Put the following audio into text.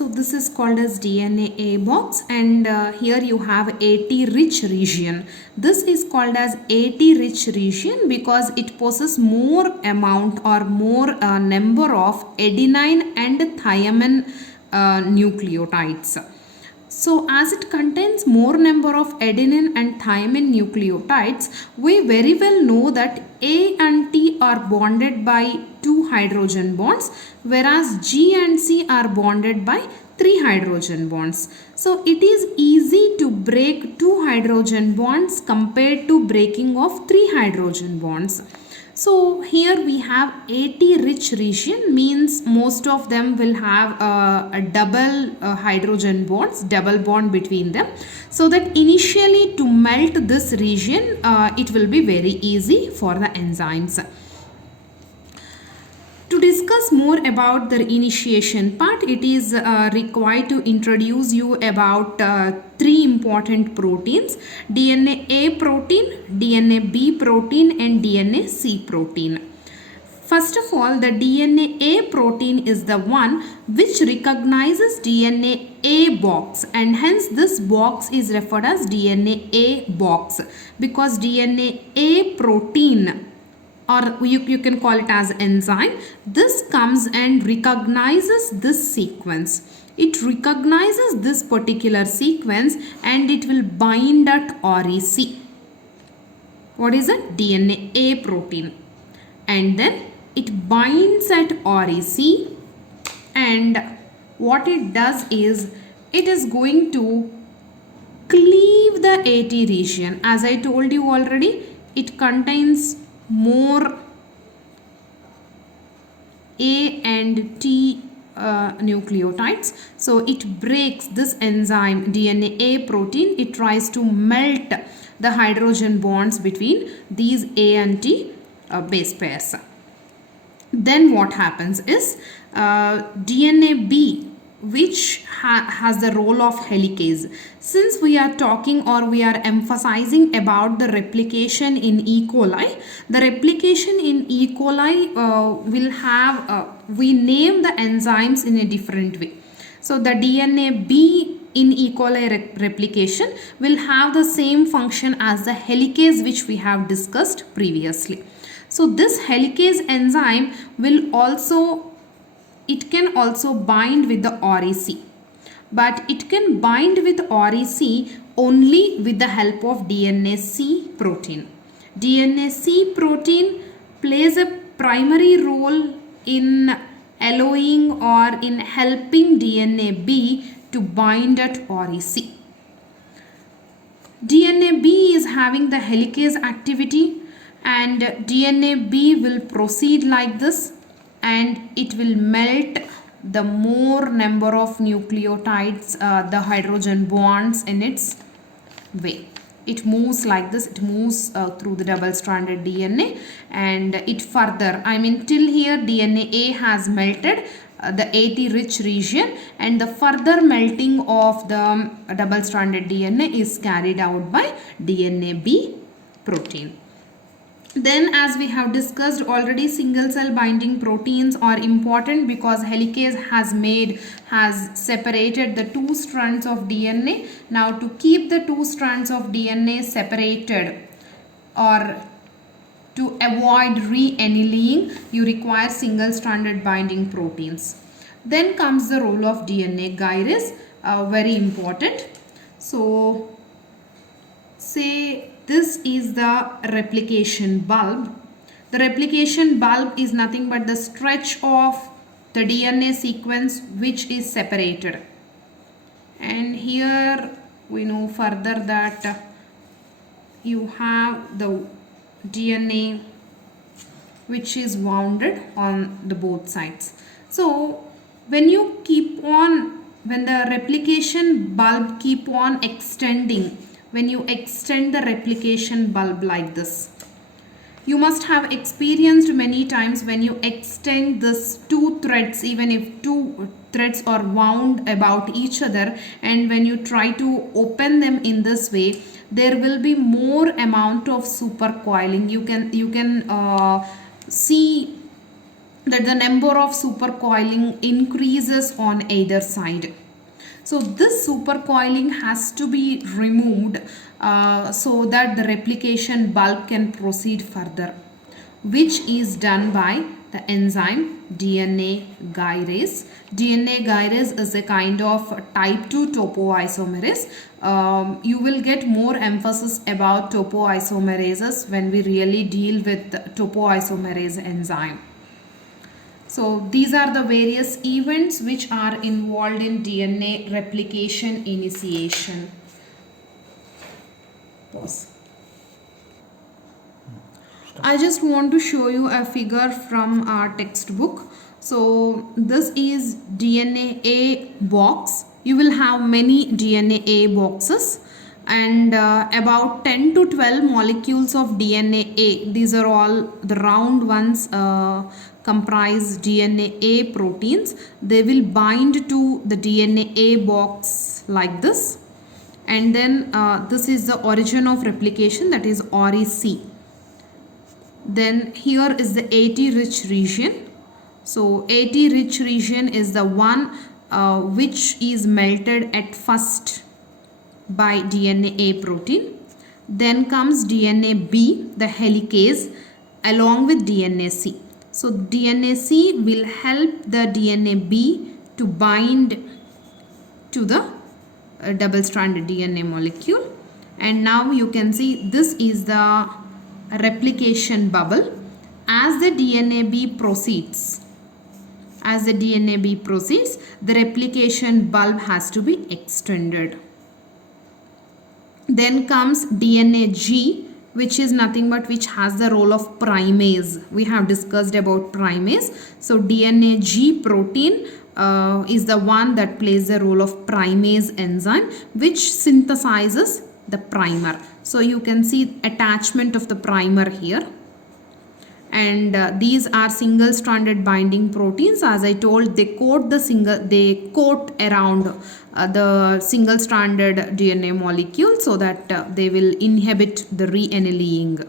So this is called as DNA A box, and here you have AT rich region. This is called as AT rich region because it possesses more amount or more number of adenine and thymine nucleotides. So as it contains more number of adenine and thymine nucleotides, we very well know that A and T are bonded by 2 hydrogen bonds, whereas G and C are bonded by 3 hydrogen bonds. So it is easy to break 2 hydrogen bonds compared to breaking of 3 hydrogen bonds. So here we have AT rich region, means most of them will have a double hydrogen bonds, double bond between them. So that initially to melt this region, it will be very easy for the enzymes. To discuss more about the initiation part, it is required to introduce you about 3 important proteins: DNA A protein, DNA B protein and DNA C protein. First of all, the DNA A protein is the one which recognizes DNA A box, and hence this box is referred as DNA A box because DNA A protein, or you can call it as enzyme, this comes and recognizes this sequence. It recognizes this particular sequence and it will bind at REC. What is it? DNA A protein. And then it binds at REC, and what it does is it is going to cleave the AT region. As I told you already, it contains more A and T nucleotides. So it breaks this enzyme DNA A protein. It tries to melt the hydrogen bonds between these A and T base pairs. Then what happens is DNA B, which has the role of helicase. Since we are talking or we are emphasizing about the replication in E. coli, the replication in E. coli will have, we name the enzymes in a different way. So the DNA B in E. coli replication will have the same function as the helicase which we have discussed previously. So this helicase enzyme will also, it can also bind with the REC, but it can bind with REC only with the help of DNA C protein. DNA C protein plays a primary role in allowing or in helping DNA B to bind at REC. DNA B is having the helicase activity, and DNA B will proceed like this, and it will melt the more number of nucleotides, the hydrogen bonds in its way. It moves like this, it moves through the double stranded DNA, and it further, I mean till here DNA A has melted the AT rich region, and the further melting of the double stranded DNA is carried out by DNA B protein. Then, as we have discussed already, single cell binding proteins are important because helicase has separated the 2 strands of DNA. Now to keep the 2 strands of DNA separated or to avoid re-annealing, you require single stranded binding proteins. Then comes the role of DNA gyrase, very important. So say this is the replication bulb. The replication bulb is nothing but the stretch of the DNA sequence which is separated. And here we know further that you have the DNA which is wounded on the both sides. So when you keep on, when the replication bulb keep on extending, when you extend the replication bulb like this, you must have experienced many times when you extend this 2 threads, even if 2 threads are wound about each other, and when you try to open them in this way, there will be more amount of supercoiling. You can see that the number of supercoiling increases on either side. So this supercoiling has to be removed so that the replication bulb can proceed further, which is done by the enzyme DNA gyrase. DNA gyrase is a kind of type 2 topoisomerase. You will get more emphasis about topoisomerases when we really deal with topoisomerase enzyme. So these are the various events which are involved in DNA replication initiation. Pause. I just want to show you a figure from our textbook. So this is DNA A box. You will have many DNA A boxes and about 10 to 12 molecules of DNA A. These are all the round ones comprise DNA A proteins. They will bind to the DNA A box like this. And then this is the origin of replication, that is ORIC. Then here is the AT rich region. So AT rich region is the one which is melted at first by DNA A protein. Then comes DNA B, the helicase, along with DNA C. So DNA C will help the DNA B to bind to the double-stranded DNA molecule. And now you can see this is the replication bubble. As the DNA proceeds, the replication bulb has to be extended. Then comes DNA G, which is nothing but which has the role of primase. We have discussed about primase. So DNA G protein is the one that plays the role of primase enzyme, which synthesizes the primer. So you can see attachment of the primer here. And these are single-stranded binding proteins. As I told, they coat around the single-stranded DNA molecule so that they will inhibit the re-annealing.